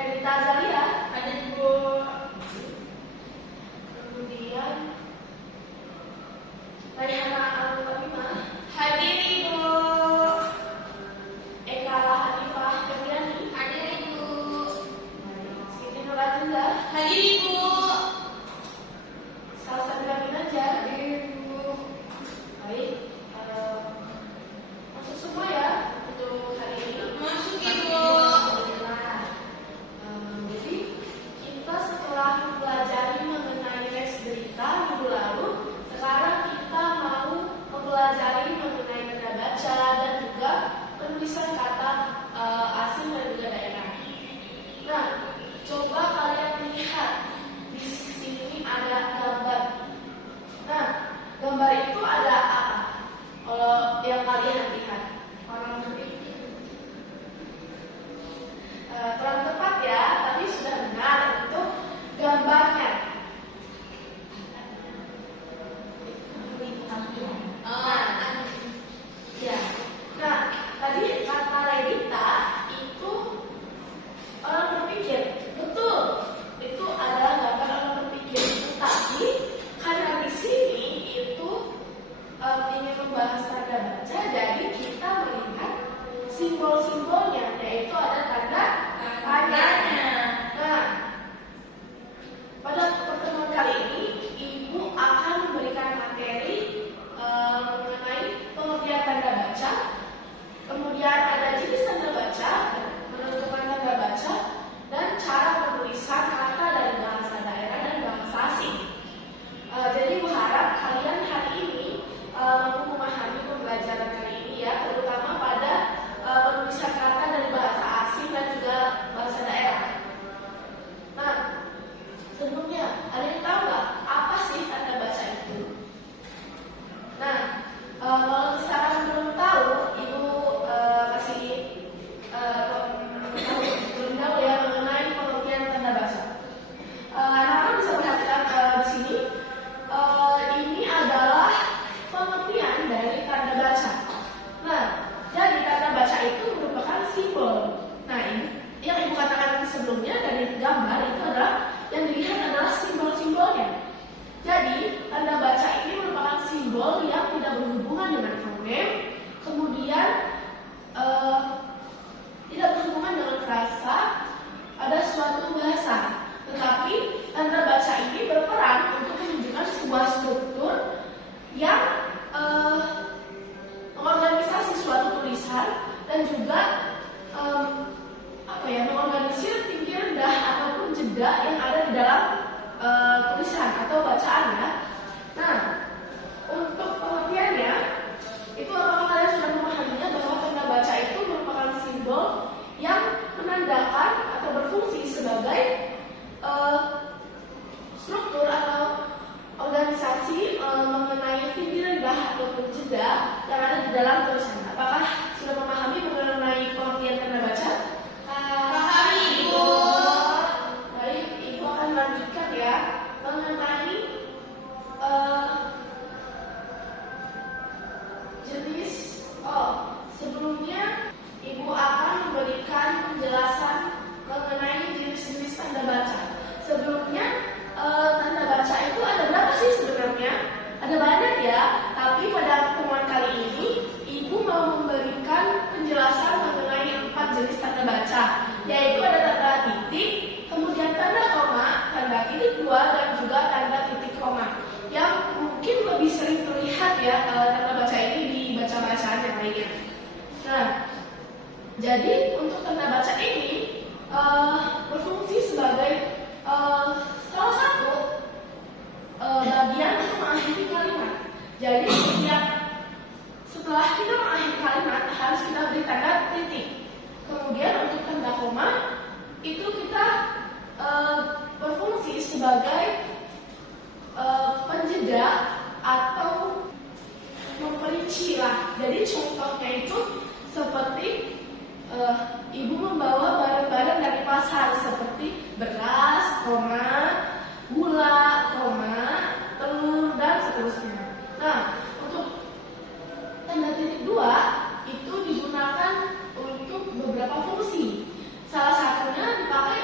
Renita Azalia. Ada Ibu. Kemudian Raihana Al-Fatimah. Hadir Ibu. Eka Hanifah Febriani. Hadir Ibu. Siti Nurhaliza. Hadir Ibu. Salsabila Ginanjar. Hadir Ibu. Baik, masuk semua ya untuk hari ini. Masuk Ibu. Alhamdulillah. Jadi kita setelah mempelajari mengenai teks berita minggu lalu, sekarang kita mau mempelajari mengenai tanda baca dan juga penulisan kata asing dan juga daerah. Nah, coba kalian lihat di sini ada gambar. Nah, gambar itu ada apa? Kalau yang kalian lihat, orang berpikir kurang tepat ya, tapi sudah benar untuk gambarnya. Ya. Nah, tadi kata Renita itu orang berpikir, betul. Itu adalah gambar orang berpikir. Tapi karena di sini itu ingin membahas tanda baca, jadi kita melihat simbol-simbolnya, yaitu ada tanda tanya. Nah, pada pertemuan kali ini, Ibu akan memberikan materi mengenai pengertian tanda baca, kemudian ada jenis tanda baca, menentukan tanda baca, dan cara penulisan kata dari bahasa daerah dan bahasa asing. Jadi Ibu harap kalian hari ini mampu memahami pembelajaran kali ini ya, terutama pada penulisan kata dari bahasa asing dan juga bahasa daerah. Nah, sebelumnya ada yang tahu nggak apa sih tanda baca itu? Nah, kalau misalkan belum tahu, Ibu kasih belum tahu ya mengenai pengertian tanda baca. Anak-anak bisa perhatikan di sini. Ini adalah pengertian dari tanda baca. Nah, jadi tanda baca itu merupakan simbol. Nah, ini yang Ibu katakan sebelumnya dari gambar itu adalah yang dilihat adalah simbol-simbolnya. Jadi, tanda baca ini merupakan simbol yang tidak berhubungan dengan fonem, kemudian tidak berhubungan dengan frasa pada suatu bahasa. Tetapi tanda baca ini berperan untuk menunjukkan sebuah struktur yang mengorganisasi suatu tulisan dan juga mengorganisir tinggi rendah ataupun jeda yang ada di dalam tulisan atau bacaan ya. Nah, untuk pengertiannya itu apakah kalian sudah memahaminya bahwa tanda baca itu merupakan simbol yang menandakan atau berfungsi sebagai struktur atau organisasi mengenai tinggi rendah ataupun jeda yang ada di dalam tulisan. Apakah sudah memahami mengenai pengertian tanda baca? Pahami Ibu. Baik, Ibu akan lanjutkan ya mengenai jenis. Sebelumnya Ibu akan memberikan penjelasan mengenai jenis-jenis tanda baca. Sebelumnya tanda baca itu ada berapa sih sebenarnya? Ada banyak ya, tapi pada pertemuan kali ini Ibu mau memberikan penjelasan mengenai 4 jenis tanda baca, yaitu ada tanda titik, kemudian tanda koma, tanda titik dua, dan juga tanda titik koma. Yang mungkin lebih sering terlihat ya tanda baca ini di baca-bacaan yang lainnya. Nah, jadi untuk tanda baca ini berfungsi sebagai salah satu bagian untuk mengakhiri kalimat. Jadi setelah kita mengakhiri kalimat harus kita beri tanda titik. Kemudian untuk tanda koma itu kita berfungsi sebagai penjeda atau memperinci lah. Jadi contohnya itu seperti Ibu membawa barang-barang dari pasar seperti beras, gula, telur, dan seterusnya. Nah, untuk tanda titik dua itu digunakan untuk beberapa fungsi. Salah satunya dipakai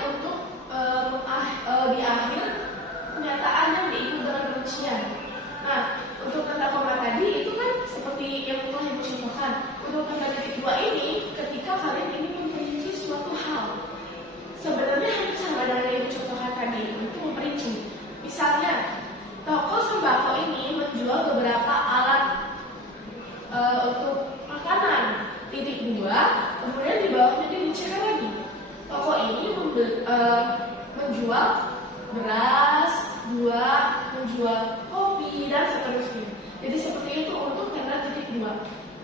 menjual beras, buah, menjual kopi dan seterusnya. Jadi seperti itu untuk tanda titik dua.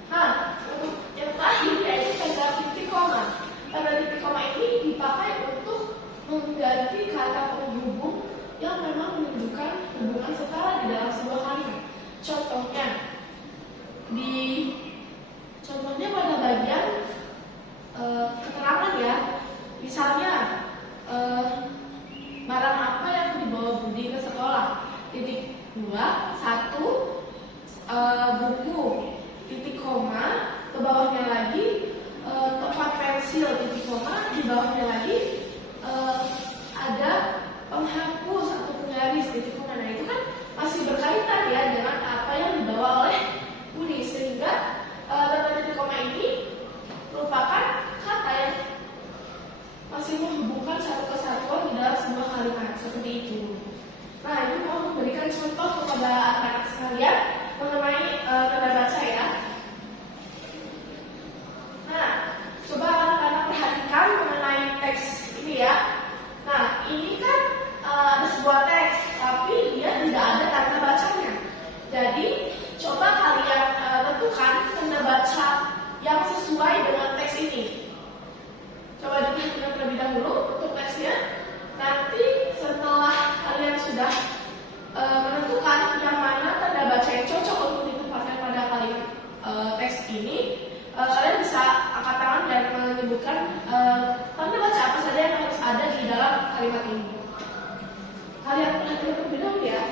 Nah, untuk yang terakhir yaitu tanda titik koma. Tanda titik koma ini dipakai untuk mengganti kata penghubung yang memang menunjukkan hubungan setara di dalam sebuah kalimat. Contohnya pada bagian keterangan ya. Misalnya barang apa yang dibawa Budi ke sekolah? Titik 2, 1, buku, titik koma, ke bawahnya lagi tempat pensil, titik koma, di bawahnya lagi ada penghapus atau penggaris, titik koma. Nah itu kan masih berkaitan ya dengan apa yang dibawa oleh Budi, sehingga tanda titik koma ini merupakan kata yang masih menghubungkan satu kesatuan di dalam sebuah kalimat seperti itu. Nah, ini mau memberikan contoh kepada anak-anak sekalian mengenai tanda baca ya. Nah, coba anak-anak perhatikan mengenai teks ini ya. Nah, ini kan ada sebuah teks, tapi dia tidak ada tanda bacanya. Jadi, coba kalian tentukan tanda baca yang sesuai dengan teks ini. Coba diperhatikan terlebih dahulu untuk teksnya. Nanti setelah kalian sudah menentukan yang mana tanda baca yang cocok untuk ditempatkan pada kalimat teks ini, kalian bisa angkat tangan dan menyebutkan tanda baca apa saja yang harus ada di dalam kalimat ini. Kalian perhatikan terlebih dahulu ya.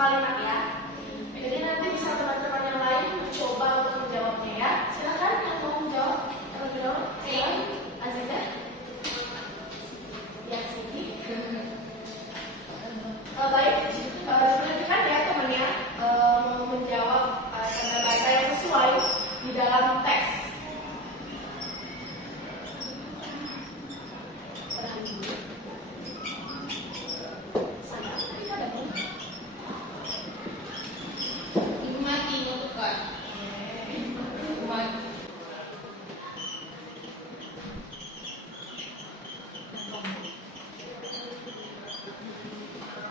Kalimat ya. Jadi nanti bisa teman-teman yang lain mencoba untuk menjawabnya ya. Silakan yang mau menjawab terlebih dahulu. Aziza. Ya, sini. Baik. Perhatikan ya temannya mau menjawab tanda baca yang sesuai di dalam teks.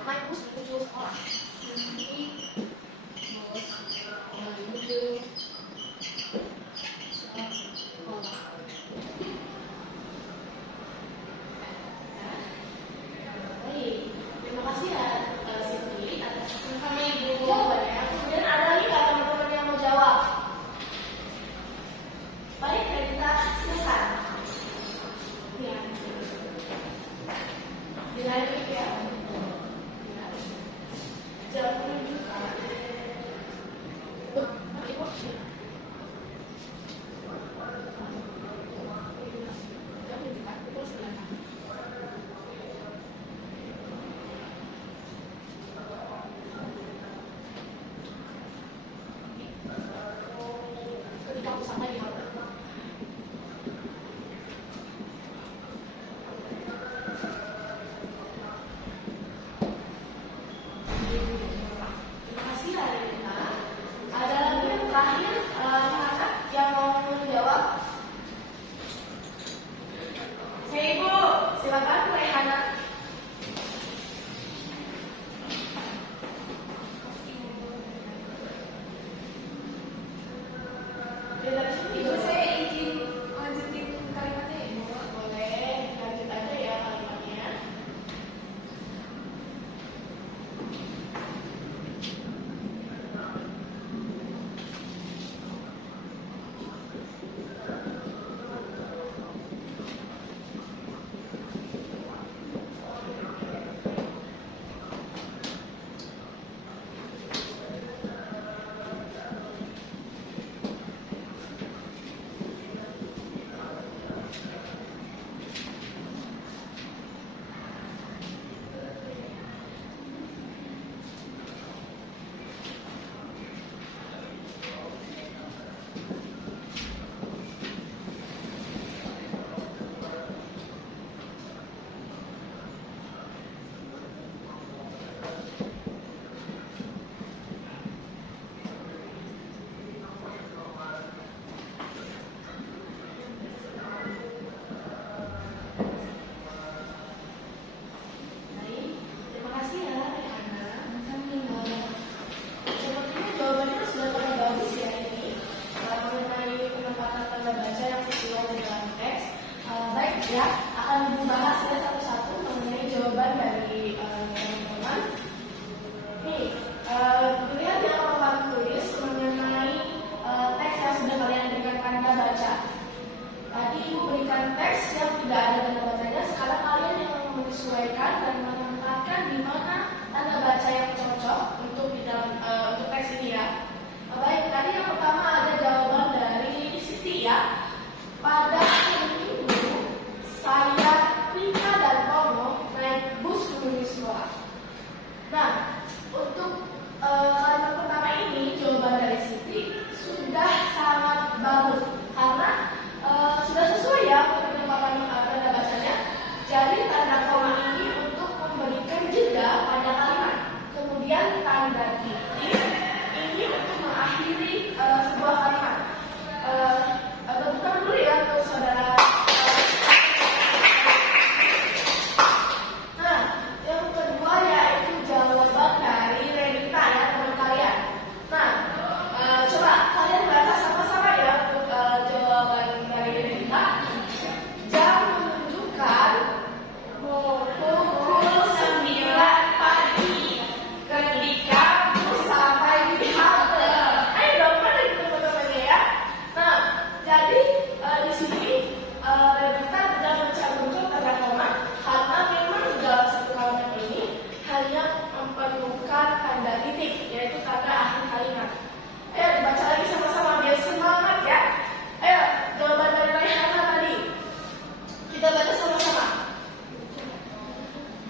Naik bus menuju sekolah. Baik, terima kasih ya Siti atas jawabannya. Kemudian ada lagi nggak teman-teman yang mau jawab? Baik, kita silakan. Ya. Dilanjut ya. Jangan menunjukkan. Mati waktu. Jangan menunjukkan. Itu silakan. Ketika aku sampai di halte.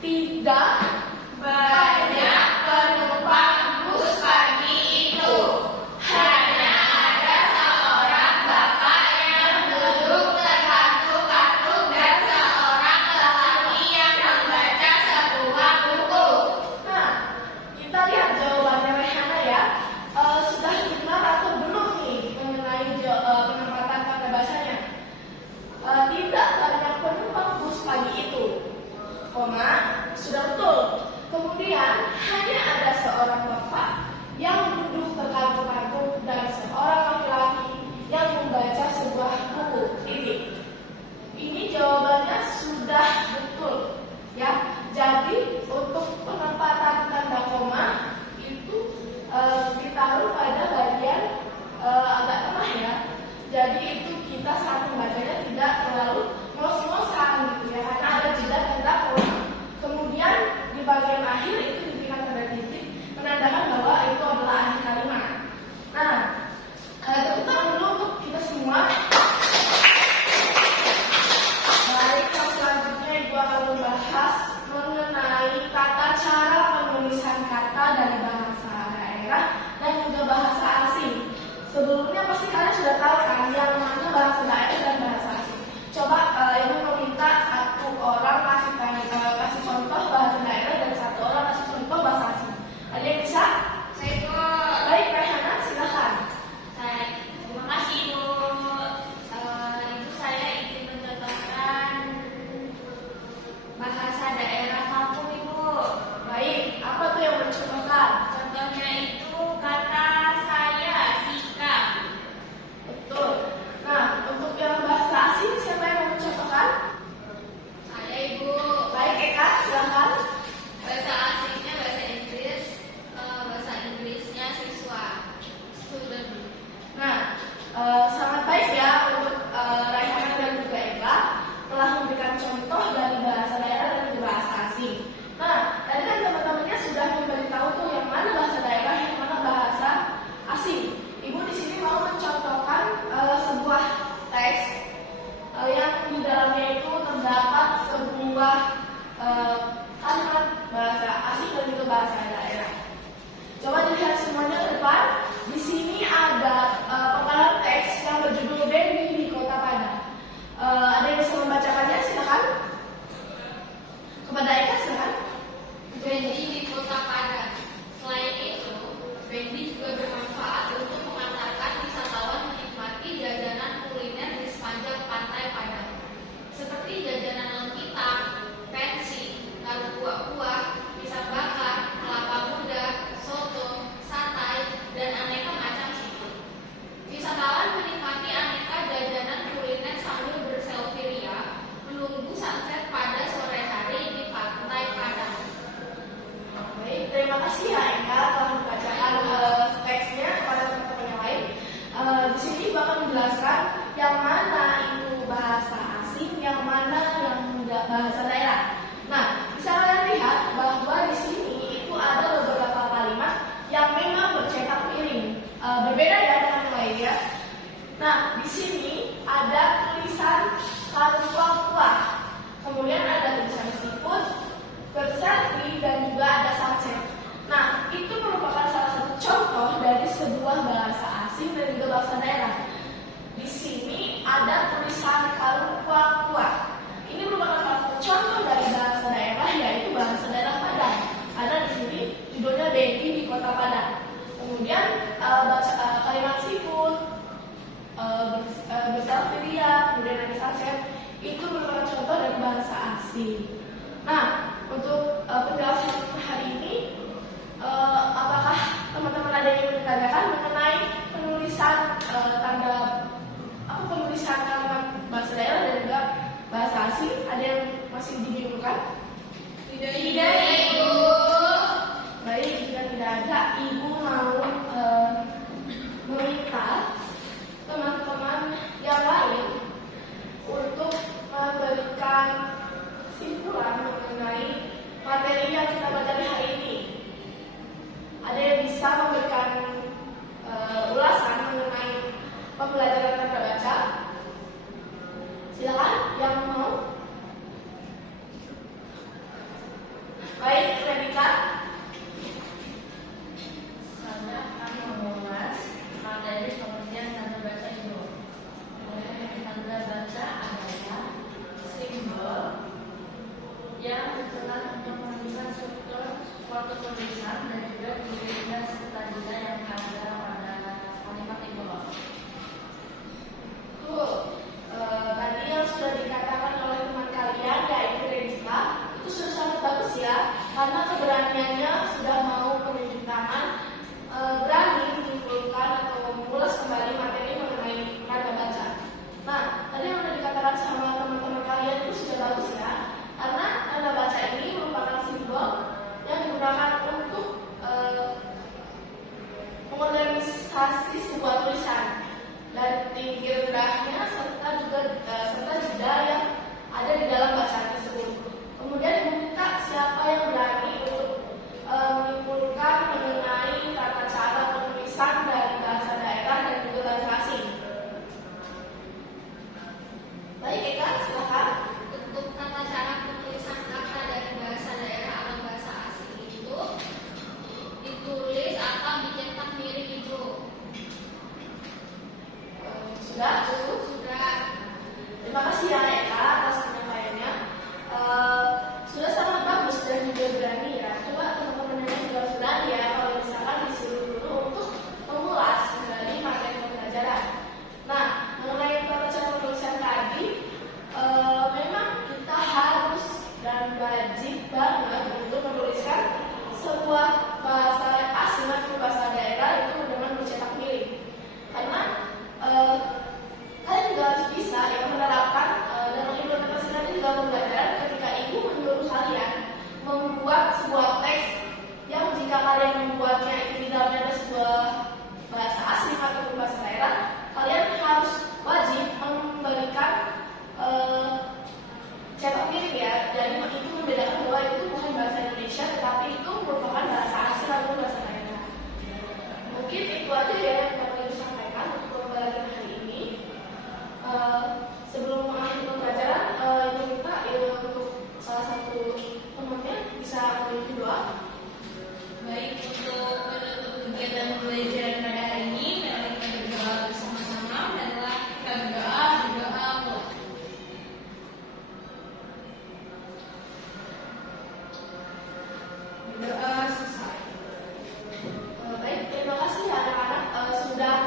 Tidak Banyak penumpang bus pagi itu. Hanya ada seorang bapak yang duduk terkatuk-katuk dan seorang lelaki yang membaca sebuah buku. Nah, kita lihat jawabannya Rehana ya. Sudah benar atau belum nih mengenai penempatan tanda bahasanya? Tidak banyak penumpang bus pagi itu. Koma, sudah betul. Kemudian hanya ada seorang bapak yang duduk terkatuk-katuk dan seorang laki-laki yang membaca sebuah buku. Ini jawabannya sudah betul, ya. Jadi untuk penempatan tanda koma itu ditaruh pada bagian agak tengah ya. Jadi itu kita saat membacanya tidak terlalu ngos-ngosan gitu ya, karena ada jeda tanda koma. Kemudian di bagian akhir itu diberikan tanda titik menandakan bahwa itu adalah akhir kalimat. Nah, tepuk tangan dulu untuk kita semua. Baik, yang selanjutnya Ibu akan membahas mengenai tata cara penulisan kata dari bahasa daerah dan juga bahasa asing. Sebelumnya pasti kalian sudah tahu kan yang mana bahasa daerah dan bahasa asing. Coba Ibu meminta satu orang kasih contoh bahasa daerah dan satu orang kasih contoh bahasa asing. Ada yang bisa? Saya kok. Baik, Rehana silakan. Terima kasih Ibu. Ibu saya ingin mencontohkan bahasa daerah kampung Ibu. Baik, apa tuh yang mencontohkan? Contohnya itu kata saya sikap. Betul. Nah, untuk yang bahasa asing siapa yang mau mencontohkan? Saya Ibu. Baik, Eka silakan. Bahasa asingnya bahasa Inggris, bahasa Inggrisnya siswa, student. Nah, sangat baik ya untuk Raihan dan juga Eka telah memberikan contoh dari bahasa daerah dan juga bahasa asing. Nah, tadi kan teman-temannya sudah memberitahu tuh yang mana bahasa daerah, yang mana bahasa asing. Ibu di sini mau mencontohkan sebuah teks yang di dalamnya itu terdapat sebuah kalimat bahasa asing dan juga bahasa daerah. Coba dilihat semuanya ke depan. Di sini ada penggalan teks yang berjudul Baby di Kota Padang. Ada yang bisa membacakannya? Silakan. Kepada Eka silakan. Bendi di Kota Padang. Selain itu, bendi juga bermanfaat untuk mengantarkan wisatawan menikmati jajanan kuliner di sepanjang pantai Padang, seperti jajanan lengkitang, pensi, tahu buah-buah, pisang bakar, kelapa muda, soto, satai, dan aneka macam seafood. Wisatawan menikmati aneka jajanan kuliner sambil berselfie ria, menunggu sunset pada sore hari di pantai Padang. Baik, terima kasih ya Eka telah membacakan teksnya kepada teman-teman yang lain. Di sini Ibu akan menjelaskan yang mana itu bahasa asing, yang mana yang bahasa daerah. Nah, bisa kalian lihat bahwa di sini itu ada beberapa kalimat yang memang bercetak miring. Berbeda ya dengan yang lainnya. Nah, di sini ada tulisan kuah-kuah. Kemudian ada tulisan seafood, berselfie, dan juga ada sunset. Nah, itu merupakan salah satu contoh dari sebuah bahasa asing dan juga bahasa daerah. Di sini ada tulisan kuah-kuah. Ini merupakan salah satu contoh dari bahasa daerah, yaitu bahasa daerah Padang. Karena di sini judulnya Baby di Kota Padang. Kemudian kalimat seafood, berselfie dia, kemudian ada sunset. Itu merupakan contoh dari bahasa asing. Nah, untuk penjelasan hari ini, apakah teman-teman ada yang bertanyakan mengenai penulisan penulisan kalimat bahasa daerah dan juga bahasa asing? Ada yang masih dibingungkan? Tidak, Ibu. Baik, jika tidak ada, Ibu mau meminta teman-teman yang lain untuk memberikan kesimpulan mengenai materi yang kita pelajari hari ini. Ada yang bisa memberikan ulasan mengenai pembelajaran tanda baca? Silakan, yang mau. dilakukan untuk menentukan struktur suatu tulisan dan juga tiga serta jeda yang ada pada kalimat itu loh. Tadi yang sudah dikatakan oleh teman kalian yaitu Renita itu sudah sangat bagus ya, karena keberaniannya sudah mau menunjukkan tangan, berani menyimpulkan atau mengulas kembali materi mengenai tanda baca. Nah, tadi yang sudah dikatakan sama teman-teman kalian itu sudah bagus ya, karena tanda baca ini merupakan simbol yang digunakan untuk mengorganisasi sebuah tulisan dan tinggi rendahnya serta jeda yang ada di dalam bacaan tersebut. Kemudian meminta siapa yang berani untuk menyimpulkan mengenai tata cara penulisan dari bahasa daerah dan juga bahasa asing. Baik, Eka, silakan. Untuk tata cara penulisan kata dari bahasa daerah atau bahasa asing itu ditulis atau dicetak miring itu. Sudah cukup? Sudah. Terima kasih ya Eka atas penyampaiannya. Sudah sangat bagus dan juga berani ya. Coba teman-teman yang juga berani ya kalau misalkan disuruh guru untuk mengulas kembali materi pembelajaran. Nah, mengenai tata cara penulisan tadi, memang kita harus dan wajib banget untuk menuliskan sebuah bahasa asing atau bahasa daerah itu dengan mencetak miring. Karena kalian juga harus bisa ya menerapkan dan mengimplementasikan itu dalam pembelajaran ketika ibu menyuruh kalian membuat sebuah teks yang jika kalian membuatnya itu di dalamnya ada sebuah bahasa asing atau bahasa daerah, kalian harus wajib memberikan cetak miring ya. Jadi itu membedakan bahwa itu bukan bahasa Indonesia tetapi itu merupakan bahasa asing atau bahasa daerah. Mungkin itu aja ya yang dapat disampaikan untuk pembelajaran hari ini. Sebelum mengakhiri pembelajaran, ibu minta untuk salah satu temannya bisa memiliki doa. Baik, untuk menutup kegiatan pembelajaran pada hari ini, mari kita berdoa bersama-sama. Marilah kita berdoa mulai. Berdoa selesai. Baik, terima kasih ya anak-anak sudah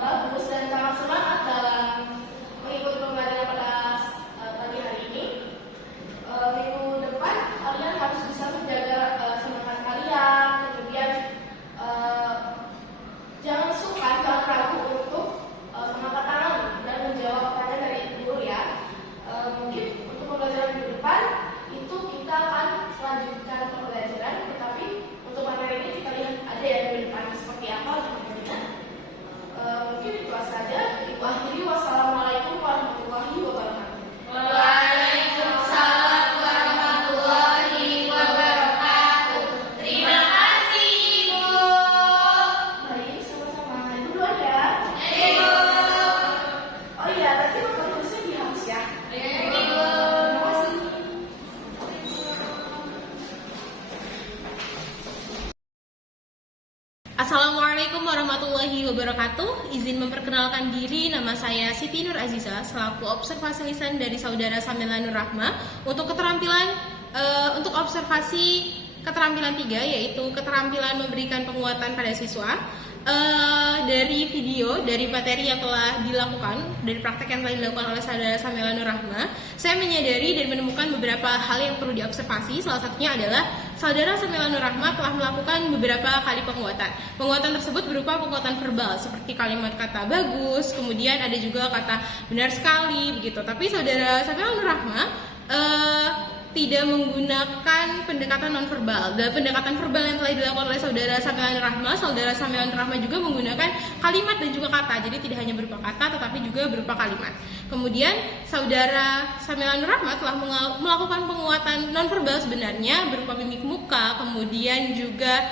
bagus dan sangat semangat dalam mengikuti pembelajaran pada pagi hari ini. Minggu depan kalian harus bisa menjaga semangat kalian, kemudian jangan sungkan, jangan ragu untuk mengangkat tangan dan menjawab pertanyaan dari guru ya. Mungkin untuk pembelajaran minggu depan itu kita akan lanjutkan pembelajaran, tetapi untuk materi ini kita lihat aja ya minggu depan seperti apa materinya. Mungkin itu saja. Ibu akhiri, wassalamualaikum warahmatullahi wabarakatuh. Waalaikumsalam warahmatullahi wabarakatuh. Terima kasih, Ibu. Baik, sama-sama. Ibu duluan ya. Ibu. Oh iya, tadi bakal tulisnya dihapus ya. Ibu. Terima kasih. Assalamualaikum warahmatullahi wabarakatuh. Izin memperkenalkan diri, nama saya Siti Nur Aziza selaku observasi lisan dari Saudara Samila Nur Rahma untuk untuk observasi keterampilan 3 yaitu keterampilan memberikan penguatan pada siswa. Dari video, dari materi yang telah dilakukan, dari praktek yang telah dilakukan oleh Saudara Samila Nur Rahma, saya menyadari dan menemukan beberapa hal yang perlu diobservasi. Salah satunya adalah Saudara Samila Nur Rahma telah melakukan beberapa kali penguatan. Penguatan tersebut berupa penguatan verbal seperti kalimat kata bagus, kemudian ada juga kata benar sekali begitu. Tapi Saudara Samila Nur Rahma tidak menggunakan pendekatan nonverbal. Dalam pendekatan verbal yang telah dilakukan oleh Saudara Samila Nur Rahma, Saudara Samila Nur Rahma juga menggunakan kalimat dan juga kata. Jadi tidak hanya berupa kata tetapi juga berupa kalimat. Kemudian Saudara Samila Nur Rahma telah melakukan penguatan nonverbal sebenarnya berupa mimik muka, kemudian juga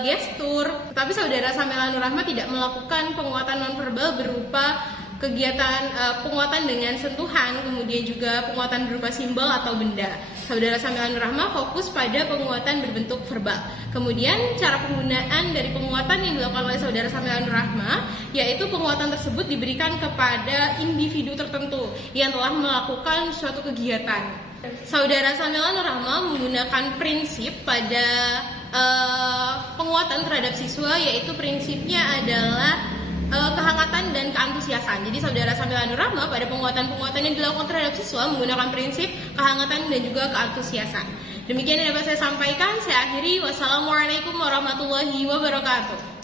gestur. Tetapi Saudara Samila Nur Rahma tidak melakukan penguatan nonverbal berupa kegiatan penguatan dengan sentuhan, kemudian juga penguatan berupa simbol atau benda. Saudara Samila Nur Rahma fokus pada penguatan berbentuk verbal. Kemudian cara penggunaan dari penguatan yang dilakukan oleh Saudara Samila Nur Rahma, yaitu penguatan tersebut diberikan kepada individu tertentu yang telah melakukan suatu kegiatan. Saudara Samila Nur Rahma menggunakan prinsip pada penguatan terhadap siswa, yaitu prinsipnya adalah kehangatan dan keantusiasan. Jadi Saudara Samila Nur Rahma pada penguatan-penguatan yang dilakukan terhadap siswa menggunakan prinsip kehangatan dan juga keantusiasan. Demikian yang dapat saya sampaikan. Saya akhiri. Wassalamualaikum warahmatullahi wabarakatuh.